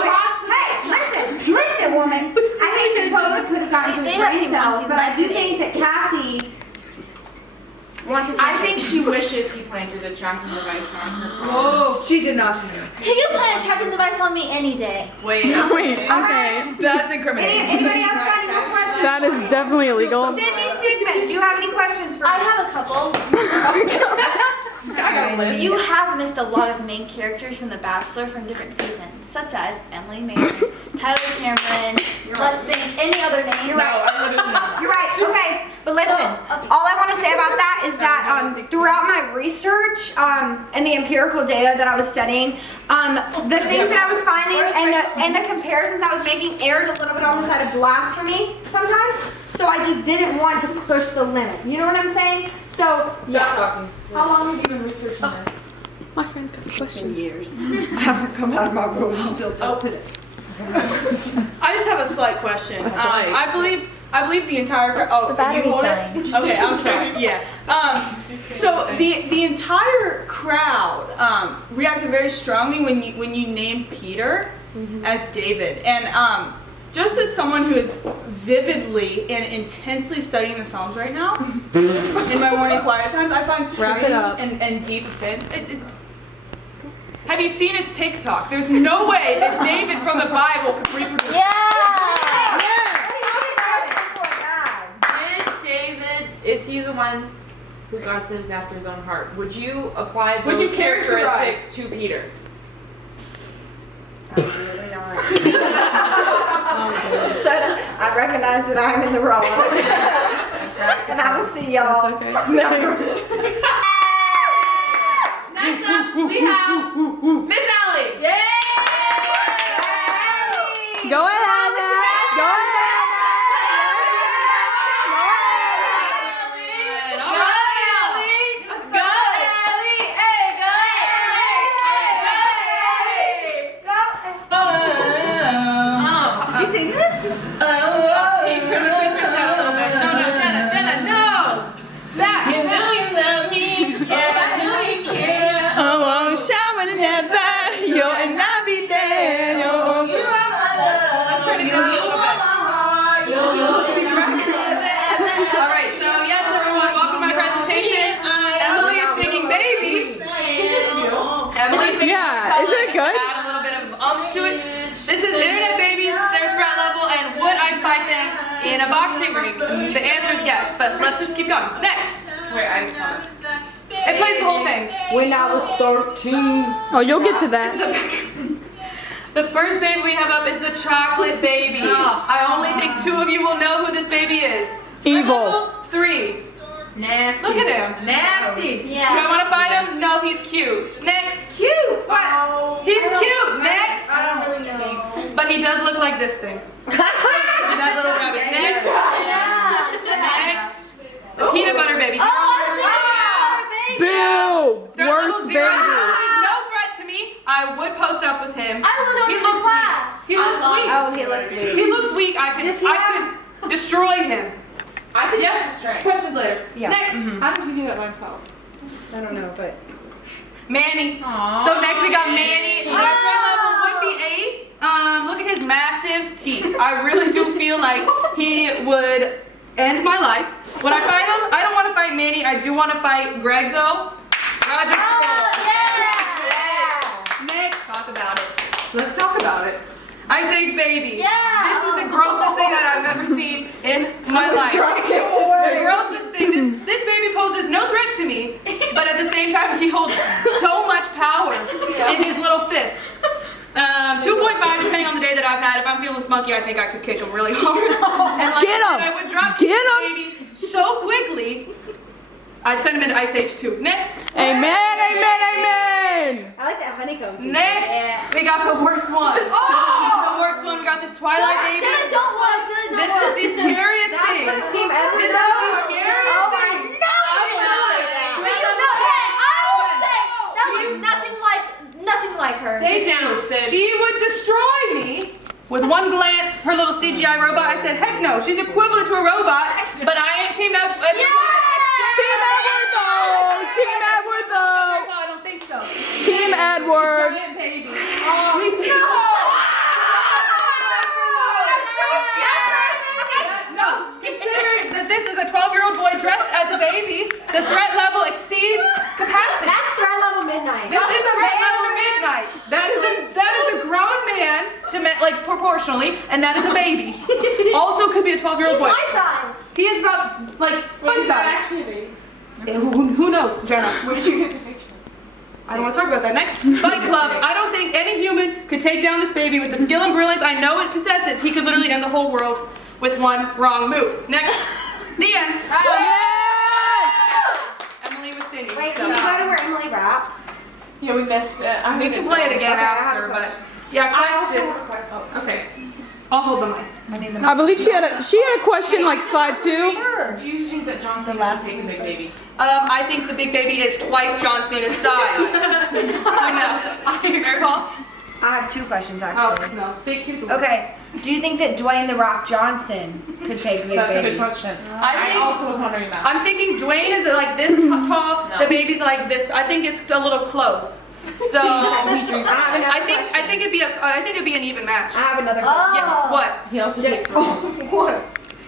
woman. I think that COVID could have gotten to They his have brain seen one cells, season but I do today. think that Cassie wants attention. I think she wishes he planted a tracking device on her. Oh, she did not. He can plant a tracking device on me any day. Wait. Wait, okay. That's incriminating. Anybody else got any more questions? That is definitely illegal. Sydney Sigmund, do you have any questions for me? I have a couple. You have missed a lot of main characters from The Bachelor from different seasons, such as Emily Mason, Tyler Cameron, let's think, any other name. You're right. I literally know. You're right. Okay, but listen. All I want to say about that is that throughout my research and the empirical data that I was studying, the things that I was finding and the comparisons I was making aired a little bit on the side of blasphemy sometimes. So I just didn't want to push the limit. You know what I'm saying? So yeah. How long have you been researching this? My friends have a question. Years. I haven't come out of my room until just today. I just have a slight question. I believe the entire. Oh, The battery's you hold dying. it? Okay, I'm sorry. Yeah. So the entire crowd reacted very strongly when you named Peter as David, and just as someone who is vividly and intensely studying the Psalms right now, in my morning quiet times, I find strange and deep offense. Have you seen his TikTok? There's no way that David from the Bible could reproduce. Is he the one who God says after his own heart? Would you apply Would you those characterize- characteristics to Peter? Absolutely not. I recognize that I'm in the wrong. And I will see y'all. Next up, we have Miss Allie. Yay! Go ahead. Go ahead. Did you sing this? Can you turn it down a little bit? No, Jenna, no! Back! You know you love me, yeah, I know you care. I won't shout when never, yo, and I'll be there. Yo. You are my love. Let's turn it down a little bit. Alright, so yes everyone, welcome to my presentation. Emily is singing Baby. This is you. Emily's singing Yeah, isn't it good? Add a little bit of to it. This is Internet Babies, their threat level, and would I fight them in a boxing ring? The answer is yes, but let's just keep going. Next. Wait, I saw it. It plays the whole thing. When I was 13. Oh, you'll get to that. The first baby we have up is the chocolate baby. I only think 2 of you will know who this baby is. Evil. 3, Nasty. Look at him. Nasty. Do I want to fight him? No, he's cute. Next. Cute. What? He's cute. Next. I don't really know. But he does look like this thing. That little rabbit. Next. Next. The peanut butter baby. Boo! They're Worst little zero. baby. He's no threat to me. I would post up with him. He looks class. weak. He looks weak. Oh, he looks weak. He looks weak. I could destroy him. I think Yes. that's Questions later. Yeah. Next. How did he do that by himself? I don't know, but. Manny. Aww. So next we got Manny. Their threat level would be 8. Look at his massive teeth. I really do feel like he would end my life. Would I fight him? I don't want to fight Manny. I do want to fight Greg though. Roger. Next. Talk about it. Let's talk about it. Ice Age baby. Yeah. This is the grossest thing that I've ever seen in my life. The grossest thing. This baby poses no threat to me, but at the same time he holds so much power in his little fists. 2.5 depending on the day that I've had. If I'm feeling spunky, I think I could kick him really hard. And like Get I him! said, I would drop Get this him! baby so quickly. I'd send him into Ice Age 2. Next. Amen, amen, amen. I like that honeycomb. feature. Next, we got the worst one. The worst one. We got this Twilight baby. Jenna, don't look. Jenna, don't This look. is the scariest thing. Team Edward. This is the scariest thing. But you know, hey, I will say that was nothing like her. Stay down, Sid. She would destroy me with one glance. Her little CGI robot. I said, heck no. She's equivalent to a robot, but I ain't Team Edward. Team Edward though. Team Edward though. No, I don't think so. Team Edward. Giant baby. No, considering that this is a 12-year-old boy dressed as a baby, the threat level exceeds capacity. That's threat level midnight. This is threat level midnight. That is a grown man, like proportionally, and that is a baby. Also could be a 12-year-old He's boy. my size. He is about like fun He's not size. actually a baby. Who knows, Jenna? Where did you get the picture? I don't want to talk about that. Next, Fight Club. I don't think any human could take down this baby with the skill and brilliance I know it possesses. He could literally end the whole world with one wrong move. Next, the end. Emily was singing. Wait, so. can we go to where Emily raps? Yeah, we missed it. We can play it again Okay, I have after, a but question. yeah, I also question. want a question. Oh, Okay, I'll hold the mic. I believe she had a question like slide 2. do you think that John Cena would take a big baby? I think the big baby is twice John Cena's size. So no. Mary Paul? I have 2 questions Oh actually. no. Say keep the Okay. Do you think that Dwayne the Rock Johnson could take Big That's a Baby? good question. I think- I also was wondering that. I'm thinking Dwayne is like this tall. No. The baby's like this. I think it's a little close. So He drinks. I have another question. I think it'd be an even match. I have another question. Yeah. What? He also Does, takes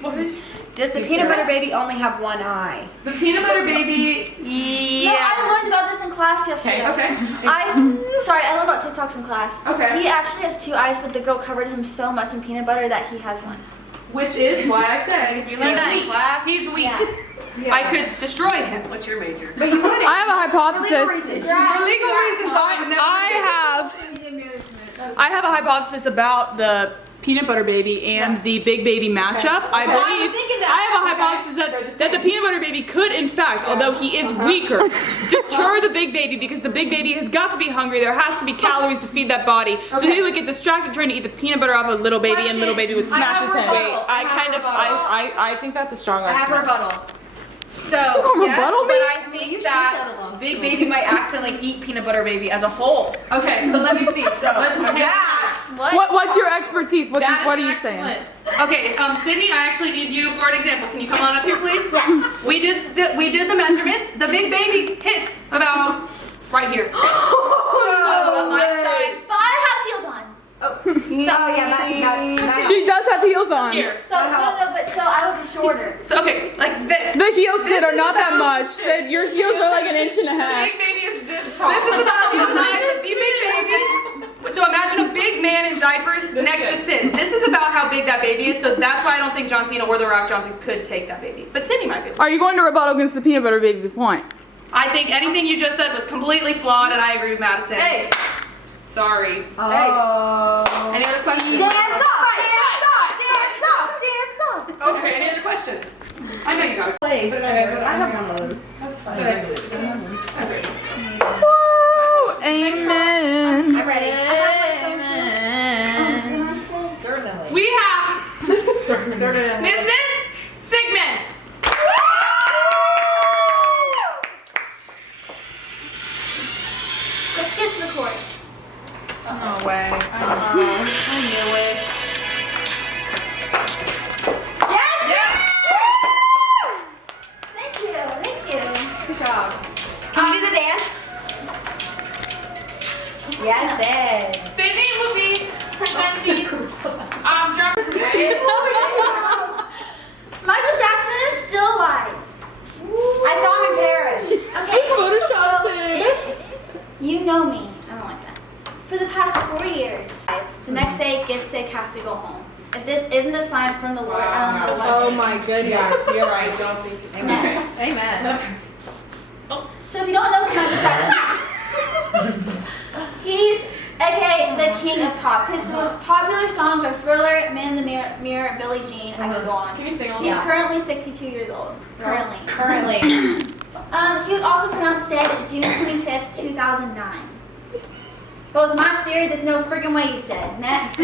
What did you? does the peanut butter baby only have one eye? The peanut butter baby. No, Yeah. I learned about this in class yesterday. Okay. I learned about TikToks in class. Okay. He actually has 2 eyes, but the girl covered him so much in peanut butter that he has one. Which is why I say he's learned that in weak. class? He's weak. Yeah. I could destroy him. What's your major? But you wouldn't. I have a hypothesis. For legal reasons, I have a hypothesis about the peanut butter baby and the big baby matchup. I believe I have a hypothesis that the peanut butter baby could, in fact, although he is weaker, deter the big baby because the big baby has got to be hungry. There has to be calories to feed that body. So he would get distracted trying to eat the peanut butter off of little baby, and little baby would smash his head. rebuttal. I think that's a strong I have a argument. rebuttal. So, gonna yes, rebuttal but me? I think that Big Baby might accidentally eat Peanut Butter Baby as a whole. Okay, but let me see. So let's What's your expertise? What That are is you saying? excellent. Okay, Sydney, I actually need you for an example. Can you come on up here, please? We did the measurements. The big baby hits about right here. A life size. But I have heels on. She does have heels on. Here. So so I would be shorter. So okay, like this. The heels, Sid, are not that much. Sid, your heels are like 1.5 inches. Big baby is this tall. This is about the size of the big baby. So imagine a big man in diapers next to Sid. This is about how big that baby is. So that's why I don't think John Cena or The Rock Johnson could take that baby. But Sydney might be. Are you going to rebuttal against the peanut butter baby point? I think anything you just said was completely flawed, and I agree with Madison. Hey, Sorry. Oh. Any other questions? Dance off! Dance off! Dance off! Dance off! Okay. Any other questions? I know you got it. Place. I have one of those. That's fine. Woo! Amen. I'm ready. Certainly. We have Mrs. Sigmund. Let's get to the chorus. No way. I knew it. Thank you. Thank you. Good job. Can you do the dance? Yes, it. Sydney will be presenting drum. Michael Jackson is still alive. I saw him in Paris. Okay. Photoshop so it. if you know me, I don't like that. For the past 4 years, the next day, Gift Sick has to go home. If this isn't a sign from the Lord, I don't know what Oh it is. my goodness. You're right. Don't think it's Next. Amen. So if you don't know Michael Jackson, he's aka the king of pop. His most popular songs are Thriller, Man in the Mirror, Billie Jean. I could go on. Can you sing all He's that? currently 62 years old. Currently. He was also pronounced dead June 25th, 2009. But with my theory, there's no friggin' way he's dead. Next.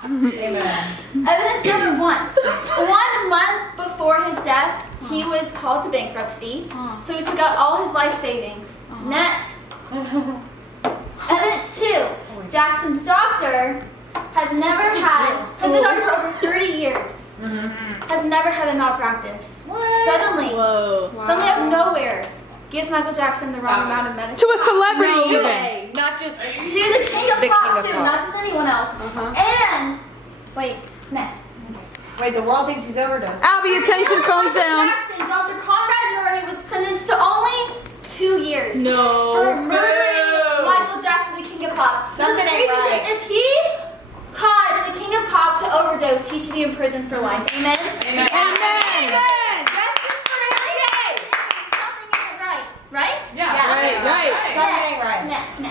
Evidence number 1. 1 month before his death, he was called to bankruptcy, so he took out all his life savings. Next. Evidence 2. Jackson's doctor has been a doctor for over 30 years. Has never had a malpractice. Suddenly, out of nowhere, gives Michael Jackson the wrong amount of medicine. To a celebrity even. Not just. To the king of pop too, not just anyone else. And wait, next. Wait, the world thinks he's overdosed. Abby, attention, phones down. Jackson, Dr. Conrad Murray was sentenced to only 2 years No. for murdering Michael Jackson, the king of pop. So Something it's ain't crazy right. because if he caused the king of pop to overdose, he should be in prison for life. Amen. Amen. Justice for MJ. Something isn't right, right? Yeah. Right. Something ain't right. Next.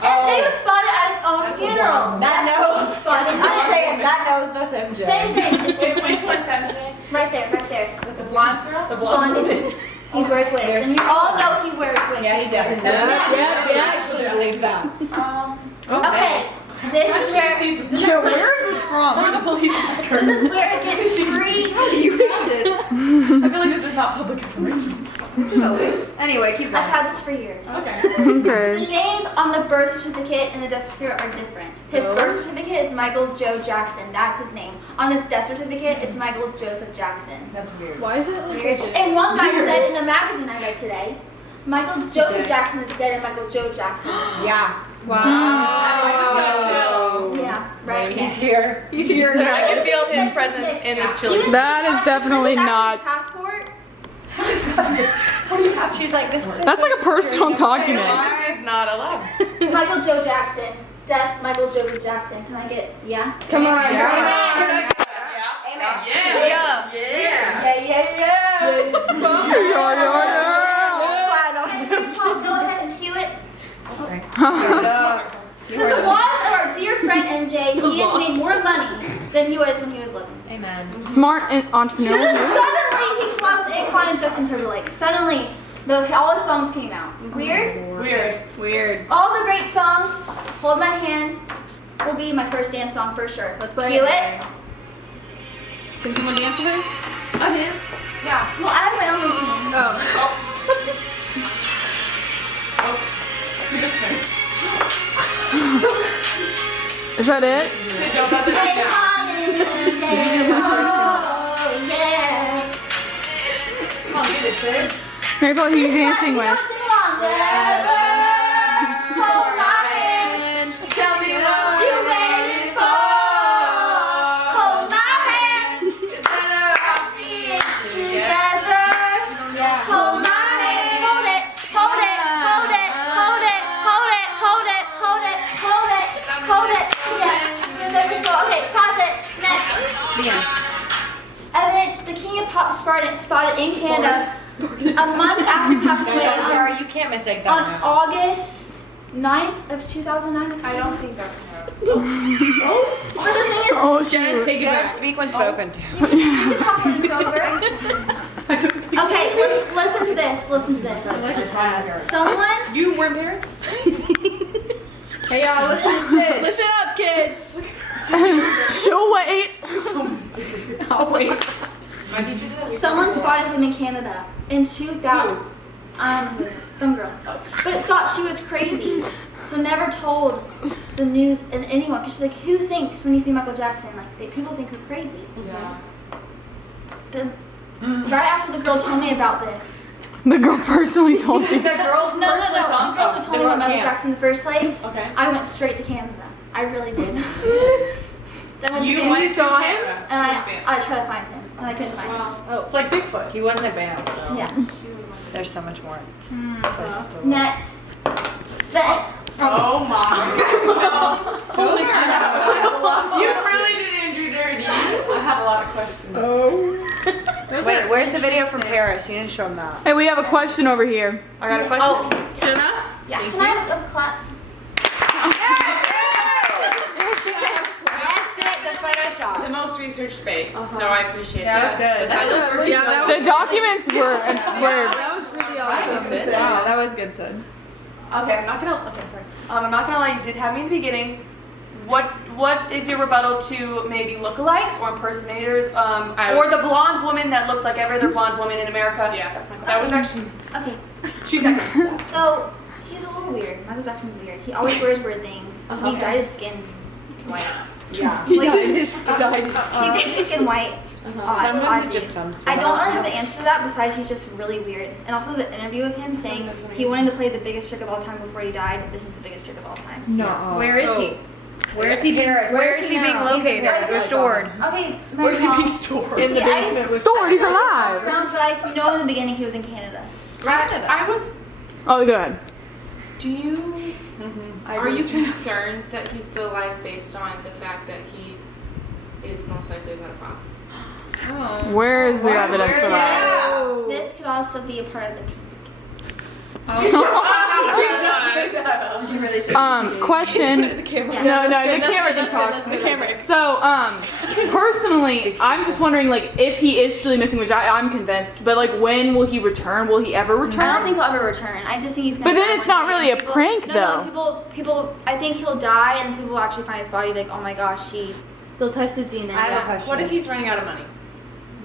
MJ was spotted at his own funeral. That nose. Spotted I'm dead. saying that nose, that's MJ. Same thing. Wait, which one's MJ? Right there. With the blonde girl? The Blondie. He wears wigs, and we all know he wears wigs. Yeah, he does. Yeah. We actually believe that. Okay, this is where Where is this from? Or the police record. this is where it gets free. I feel like this is not public information. Anyway, keep I've going. had this for years. Okay. The names on the birth certificate and the death certificate are different. His birth certificate is Michael Joe Jackson. That's his name. On his death certificate, it's Michael Joseph Jackson. That's weird. Why is it Weird. And one guy said in a magazine I read today, Michael Joseph Jackson is dead and Michael Joe Jackson is here. Yeah. Wow. Yeah, right. He's here. I can feel his presence in this chili. That is definitely This is not- actually his passport. She's like, this is That's like a personal document. This is not allowed. Michael Joe Jackson. Death Michael Joseph Jackson. Can I get, yeah? Come on. Amen. Yeah. Paul, go ahead and cue it. So the loss of our dear friend MJ, he has made more money than he was when he was living. Amen. Smart and entrepreneur. Suddenly he collabed with Akon and Justin Timberlake. Suddenly, all his songs came out. Weird. All the great songs, Hold My Hand, will be my first dance song for sure. Let's cue it. Can someone dance with her? I dance. Yeah. Well, I have my own routine. Is that it? Mary Paul, who are you dancing with? Evidence, the king of pop spotted in Canada a month after he passed away. Sorry, you can't mistake that. On August 9th of 2009. I don't think that's her. But the thing is, Oh shoot. Take it back. Speak when spoken to. okay, listen to this. Listen to this. Someone. You were in Paris? Hey y'all, listen to this. Listen up, kids. She'll wait. I'll wait. Someone spotted him in Canada in 2000. Some girl. But thought she was crazy. So never told the news and anyone. Because she's like, who thinks when you see Michael Jackson? Like, people think we're crazy. Yeah. Right after the girl told me about this. The girl personally told you. No. The girl who told me about Michael Jackson in the first place. Okay. I went straight to Canada. I really did. You went to him? And I tried to find him. And I couldn't find him. Oh, it's like Bigfoot. He wasn't a band. So. Yeah. There's so much more places to look. Next. Oh my. Holy crap. You really did Andrew dirty. I have a lot of questions. Wait, where's the video from Paris? You didn't show him that. Hey, we have a question over here. I got a question. Jenna? Yeah. Can I have a clap? The most researched space, so I appreciate That was that. good. The documents were That was really awesome. Wow, that was good, Sid. Okay, I'm not gonna lie, you did have me in the beginning. What is your rebuttal to maybe lookalikes or impersonators, or the blonde woman that looks like every other blonde woman in America? Yeah, that's my question. that was actually. Okay. She's actually. So, he's a little weird. Michael Jackson's weird. He always wears weird things. He dyed his skin white. Yeah. He dyed his skin white. Sometimes it just comes to I don't really have an answer to that besides he's just really weird. And also the interview with him saying he wanted to play the biggest trick of all time before he died. This is the biggest trick of all time. No. Where is he? Where is he being located? Or stored? Okay, Where's he being stored? In the basement. stored. He's alive. But I know in the beginning he was in Canada. I was. Oh, go ahead. Do you are you concerned that he's still alive based on the fact that he is most likely a pedophile? Where is the evidence for that? This could also be a part of the Question. No, the camera can talk. So, personally, I'm just wondering, like, if he is truly missing, which I'm convinced, but like, when will he return? Will he ever return? I don't think he'll ever return. I just think he's gonna. But then it's not really a prank, though. No, people. I think he'll die, and people will actually find his body. Like, oh my gosh, they'll test his DNA. What if he's running out of money?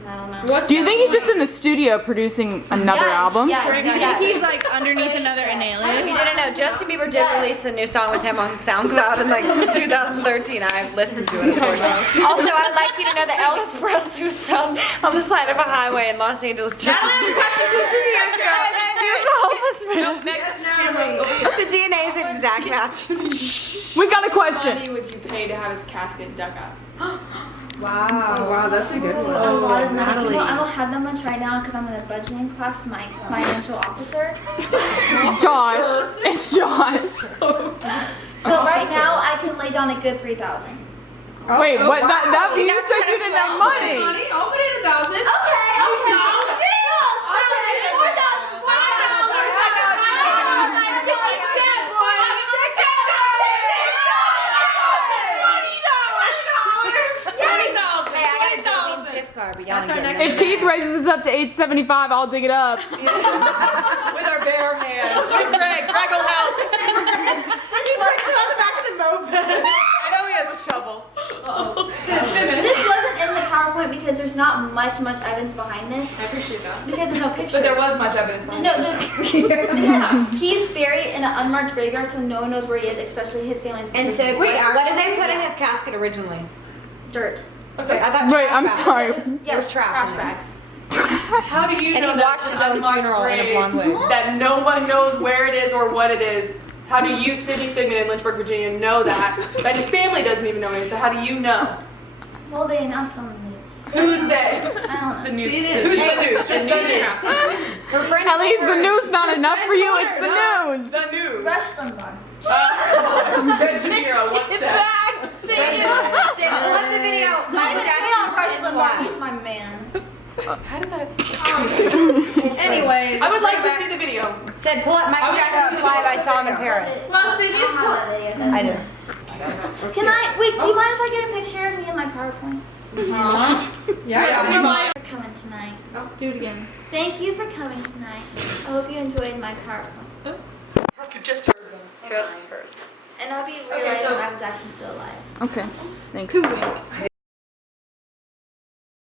I don't know. Do you think he's just in the studio producing another album? Yes. He's like underneath another alias. No. Justin Bieber did release a new song with him on SoundCloud in like 2013. I've listened to it, of course. Also, I'd like you to know that Elvis Presley was found on the side of a highway in Los Angeles just 2 years ago. He was a homeless man. The DNA is an exact match. We got a question. How much money would you pay to have his casket dug up? Wow, that's a good one. A lot of money. You know, I don't have that much right now because I'm in a budgeting class with my financial officer. It's Josh. It's Josh. So right now I can lay down a good 3,000. Wait, what? That you said you didn't have money. I'll put in 1,000. Okay. If Keith raises us up to $875, I'll dig it up. With our bare hands. With Greg will help. He puts it on the back of the moped. I know he has a shovel. This wasn't in the PowerPoint because there's not much evidence behind this. I appreciate that. Because there's no pictures. But there was much evidence behind No, because he's buried in an unmarked graveyard, so no one knows where he is, especially his family's. And so, what did they put in his casket originally? Dirt. Okay. I thought Wait, I'm sorry. Yeah, There's trash in bags. How do you know And he watched his own funeral in a blonde wig. That no one knows where it is or what it is? How do you, Sydney Sigmund in Lynchburg, Virginia, know that? That his family doesn't even know it. So how do you know? Well, they announced on the news. Who's they? I don't know. The news. Who's the news? Just the news. At least the news not enough for you. It's the news. The news. Rush Limbaugh. Good Shapiro, what's that? What's the video? Don't even hate on Rush Limbaugh. He's my man. How did that? Anyways, I would like to see the video. Said pull up Michael Jackson's Live. I saw him in Paris. Well, Sydney's I I do. Can I, wait, do you mind if I get a picture of me in my PowerPoint? Yeah. For coming tonight. Do it again. Thank you for coming tonight. I hope you enjoyed my PowerPoint. Just hers then. And I'll be realizing Michael Jackson's still alive. Okay, thanks.